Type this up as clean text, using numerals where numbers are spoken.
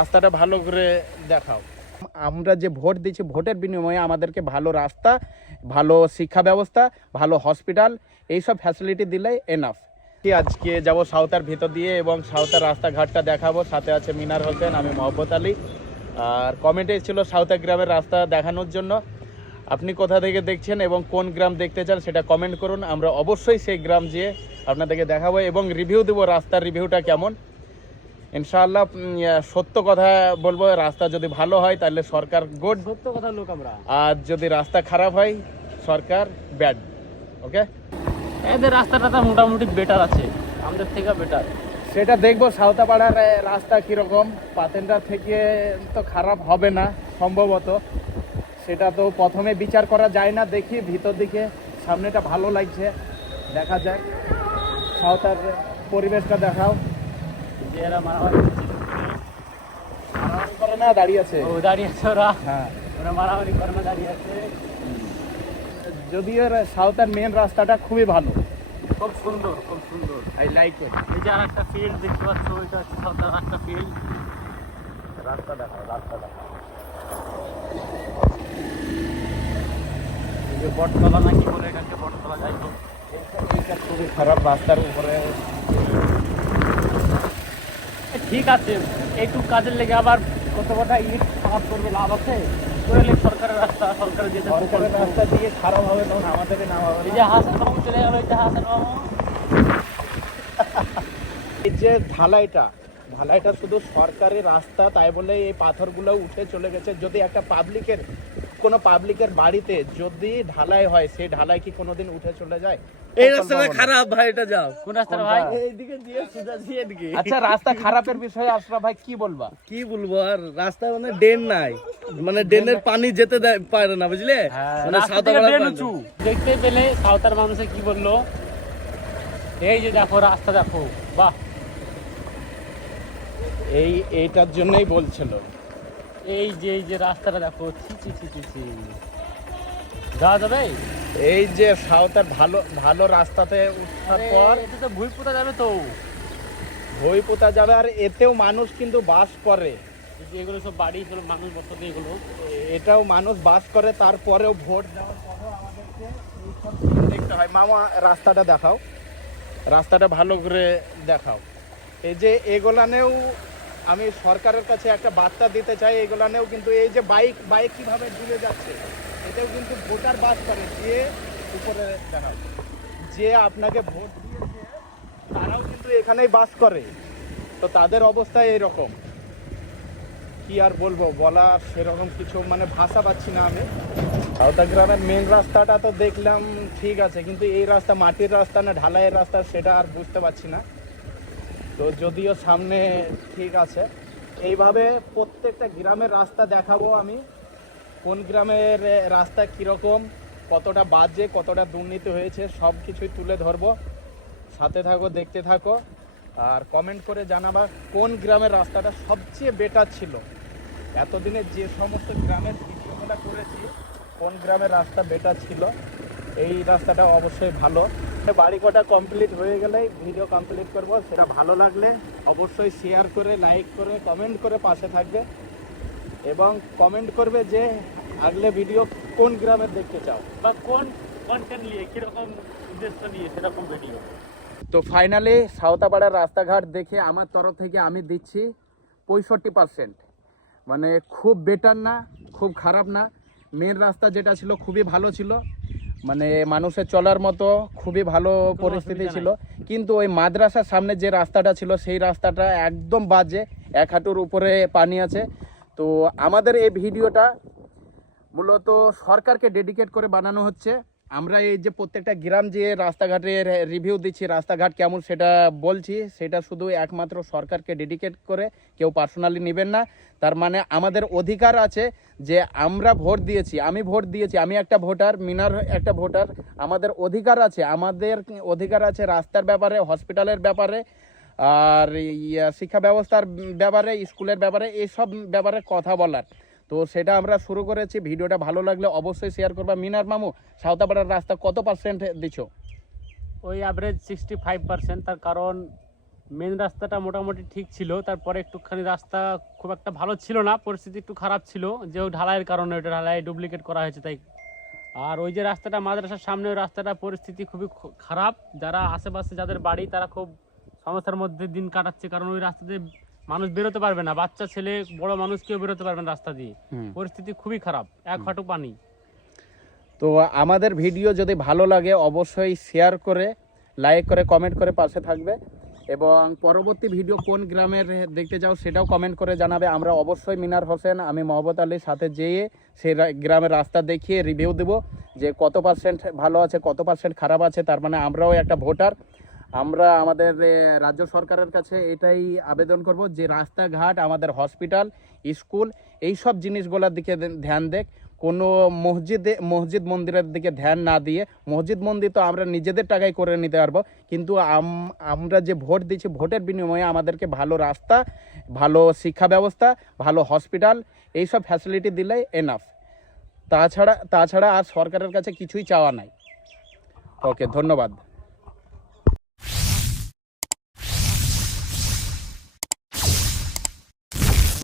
রাস্তাটা ভালো করে দেখাও। আমরা যে ভোট দিচ্ছি, ভোটের বিনিময়ে আমাদেরকে ভালো রাস্তা, ভালো শিক্ষা ব্যবস্থা, ভালো হসপিটাল, এইসব ফ্যাসিলিটি দিলেই এনাফ। আজকে যাব সাঁওতার ভিতর দিয়ে এবং সাঁওতার রাস্তাঘাটটা দেখাবো। সাথে আছে মিনার হোসেন, আমি মহব্বত আলী। আর কমেন্টে ছিল সাঁওতা গ্রামের রাস্তা দেখানোর জন্য। আপনি কোথা থেকে দেখছেন এবং কোন গ্রাম দেখতে চান সেটা কমেন্ট করুন। আমরা অবশ্যই সেই গ্রাম যেয়ে আপনাদেরকে দেখাবো এবং রিভিউ দেবো রাস্তার রিভিউটা কেমন। ইনশাআল্লাহ সত্য কথা বলবো, রাস্তা যদি ভালো হয় তাহলে সরকার গুড, সত্য কথা লোক আমরা। আর যদি রাস্তা খারাপ হয় সরকার ব্যাড। ওকে, এদের রাস্তাটা মোটামুটি বেটার আছে, আমাদের থেকে বেটার। সেটা দেখবো। সাঁওতাপাড়ার রাস্তা কীরকম, পাতেন্ডা থেকে তো খারাপ হবে না সম্ভবত, সেটা তো প্রথমে বিচার করা যায় না। দেখি ভিতর দিকে, সামনেটা ভালো লাগছে, দেখা যাক। সাঁওতার পরিবেশটা দেখাও। যে এরা মারামারি করে না, দাঁড়িয়ে আছে। ও দাঁড়িয়ে আছে, ওরা হ্যাঁ, ওরা মারামারি করে না, দাঁড়িয়ে আছে। যদিও সাঁওতার মেন রাস্তাটা খুবই ভালো, খুব সুন্দর, খুব সুন্দর। I like it. এই যে আর একটা ফিল্ড দেখতে পাচ্ছ, ওইটা হচ্ছে সাঁওতার একটা ফিল্ড। রাস্তা দেখাও, রাস্তা দেখাও। এই যে বটতলা নাকি বলে এটাকে, বটতলা যাই হোক। এটা খুবই খারাপ, রাস্তার উপরে। ঠিক আছে, এইটুকু কাজের লেগে আবার কত কটা ইট খারাপ করবে, লাভ আছে? করে সরকারের রাস্তা, সরকারের যেটা সরকারের রাস্তা দিয়ে খারাপ হবে তখন আমাদেরকে নাম হবে। এই যে হাসান বাবু চলে গেল, এই যে হাসান বাবু। এই যে ঢালাইটা শুধু সরকারি রাস্তা, তাই বলে এই পাথরগুলো উঠে চলে গেছে। যদি একটা কোনো পাবলিকের বাড়িতে যদি ঢালাই হয়, সেই ঢালাই কি কোনোদিন উঠে চলে যায়? এই রাস্তাটা খারাপ ভাই, এটা যাও। কোন রাস্তাটা ভাই? এইদিকে দিয়ে সোজা দিয়ে এদিকে। আচ্ছা, রাস্তা খারাপের বিষয়ে আশরাফ ভাই কি বলবা? কি বলবো আর, রাস্তায় মানে ড্রেন নাই, মানে ড্রেনের পানি যেতে পারে না, বুঝলে? মানে সাঁওতাপাড়ার পানি। দেখতে পেলে সাঁওতার মানুষে কি বললো, এই যে দেখো রাস্তা দেখো, বাহ। এইটার জন্যই বলছিল। এই যে রাস্তাটা দেখো, ছি ছি ছি ছি ছি। যাওয়া যাবে? এই যে সাঁওতার ভালো রাস্তাতে উঠার পর এটা তো ভুই পোতা যাবে তো। বই পোতা যাবে, আর এতেও মানুষ কিন্তু বাস করে। এই যে এগুলো সব বাড়ি, সব মানুষ বসত, এগুলো এটাও মানুষ বাস করে। তারপরেও ভোট দেওয়ার পরেও আমাদেরকে এইসব জিনিস দেখতে হয়। মামা রাস্তাটা দেখাও, রাস্তাটা ভালো করে দেখাও। এই যে এগুলানেও আমি সরকারের কাছে একটা বার্তা দিতে চাই। এগুলানেও কিন্তু এই যে বাইক কিভাবে ডুবে যাচ্ছে, এটাও কিন্তু ভোটার বাস করে। যে উপরে দেখাও, যে আপনাকে ভোট দিয়েছে তারাও কিন্তু এখানেই বাস করে। তো তাদের অবস্থা এইরকম, কি আর বলবো, বলা সেরকম কিছু মানে ভাষা পাচ্ছি না আমি। সাঁওতা গ্রামের মেন রাস্তাটা তো দেখলাম ঠিক আছে, কিন্তু এই রাস্তা মাটির রাস্তা না ঢালাইয়ের রাস্তা সেটা আর বুঝতে পারছি না। তো যদিও সামনে ঠিক আছে, এইভাবে প্রত্যেকটা গ্রামের রাস্তা দেখাবো আমি। কোন গ্রামের রাস্তা কীরকম, কতটা বাজে, কতটা দুর্নীতি হয়েছে, সব কিছুই তুলে ধরবো। সাথে থাকো, দেখতে থাকো, আর কমেন্ট করে জানাবা কোন গ্রামের রাস্তাটা সবচেয়ে বেটার ছিল। এতদিনে যে সমস্ত গ্রামের ভিডিওগুলো করেছি, কোন গ্রামের রাস্তা বেটার ছিল। এই রাস্তাটা অবশ্যই ভালো। বাড়ি কটা কমপ্লিট হয়ে গেলেই ভিডিও কমপ্লিট করব। সেটা ভালো লাগলে অবশ্যই শেয়ার করে, লাইক করে, কমেন্ট করে পাশে থাকবে এবং কমেন্ট করবে যে আগলে ভিডিও কোন গ্রামের দেখতে চাও বা কোন কন্টেন্ট নিয়ে, কিরকম উদ্দেশ্য নিয়ে সেরকম ভিডিও। তো ফাইনালি সাঁওতাপাড়ার রাস্তাঘাট দেখে আমার তরফ থেকে আমি দিচ্ছি 65%। মানে খুব বেটার না, খুব খারাপ না। মেন রাস্তা যেটা ছিল খুবই ভালো ছিল, মানে মানুষের চলার মতো খুবই ভালো পরিস্থিতি ছিল। কিন্তু ওই মাদ্রাসার সামনে যে রাস্তাটা ছিল সেই রাস্তাটা একদম বাজে, 1 হাঁটুর উপরে পানি আছে। তো আমাদের এই ভিডিওটা মূলত সরকারকে ডেডিকেট করে বানানো হচ্ছে। আমরা এই যে প্রত্যেকটা গ্রাম যে রাস্তাঘাটের রিভিউ দিচ্ছি, রাস্তাঘাট কেমন সেটা বলছি, সেটা শুধু একমাত্র সরকারকে ডেডিকেট করে, কেউ পার্সোনালি নেবেন না। তার মানে আমাদের অধিকার আছে যে আমরা ভোট দিয়েছি, আমি ভোট দিয়েছি, আমি একটা ভোটার, মিনার একটা ভোটার। আমাদের অধিকার আছে রাস্তার ব্যাপারে, হসপিটালের ব্যাপারে, আর শিক্ষা ব্যবস্থার ব্যাপারে, স্কুলের ব্যাপারে, এইসব ব্যাপারে কথা বলার। তো সেটা আমরা শুরু করেছি। ভিডিওটা ভালো লাগলে অবশ্যই শেয়ার করবা। মিনার মামু, সাঁওতাপাড়ার রাস্তা কত % দিছো? ওই অ্যাভারেজ 65%। তার কারণ মেন রাস্তাটা মোটামুটি ঠিক ছিল, তারপরে একটুখানি রাস্তা খুব একটা ভালো ছিল না, পরিস্থিতি একটু খারাপ ছিল, যে ঢালাইয়ের কারণে ওটা ঢালাই ডুপ্লিকেট করা হয়েছে তাই। আর ওই যে রাস্তাটা মাদ্রাসার সামনে, ওই রাস্তাটা পরিস্থিতি খুবই খারাপ, যারা আশেপাশে যাদের বাড়ি তারা খুব সমস্যার মধ্যে দিন কাটাচ্ছে, কারণ ওই রাস্তা দিয়ে মানুষ বেরোতে পারবে না, বাচ্চা ছেলে বড় মানুষ কেউ বেরোতে পারবে না রাস্তা দিয়ে, পরিস্থিতি খুবই খারাপ, এক হাঁটু পানি। তো আমাদের ভিডিও যদি ভালো লাগে অবশ্যই শেয়ার করে, লাইক করে, কমেন্ট করে পাশে থাকবে, এবং পরবর্তী ভিডিও কোন গ্রামের দেখতে চাও সেটাও কমেন্ট করে জানাবে। আমরা অবশ্যই মিনার হোসেন, আমি মহব্বত আলীর সাথে যেয়ে সেই গ্রামের রাস্তা দেখিয়ে রিভিউ দেব যে কত পার্সেন্ট ভালো আছে, কত পার্সেন্ট খারাপ আছে। তার মানে আমরাও একটা ভোটার, আমরা আমাদের রাজ্য সরকারের কাছে এটাই আবেদন করব যে রাস্তাঘাট, আমাদের হসপিটাল, স্কুল, এই সব জিনিসগুলোর দিকে ধ্যান দেখ। কোনো মসজিদ মন্দিরের দিকে ধ্যান না দিয়ে, মসজিদ মন্দির তো আমরা নিজেদের টাকায় করে নিতে পারবো, কিন্তু আমরা যে ভোট দিচ্ছি ভোটের বিনিময়ে আমাদেরকে ভালো রাস্তা, ভালো শিক্ষা ব্যবস্থা, ভালো হসপিটাল, এইসব ফ্যাসিলিটি দিলে এনাফ। তাছাড়া আর সরকারের কাছে কিছুই চাওয়া নাই। ওকে, ধন্যবাদ।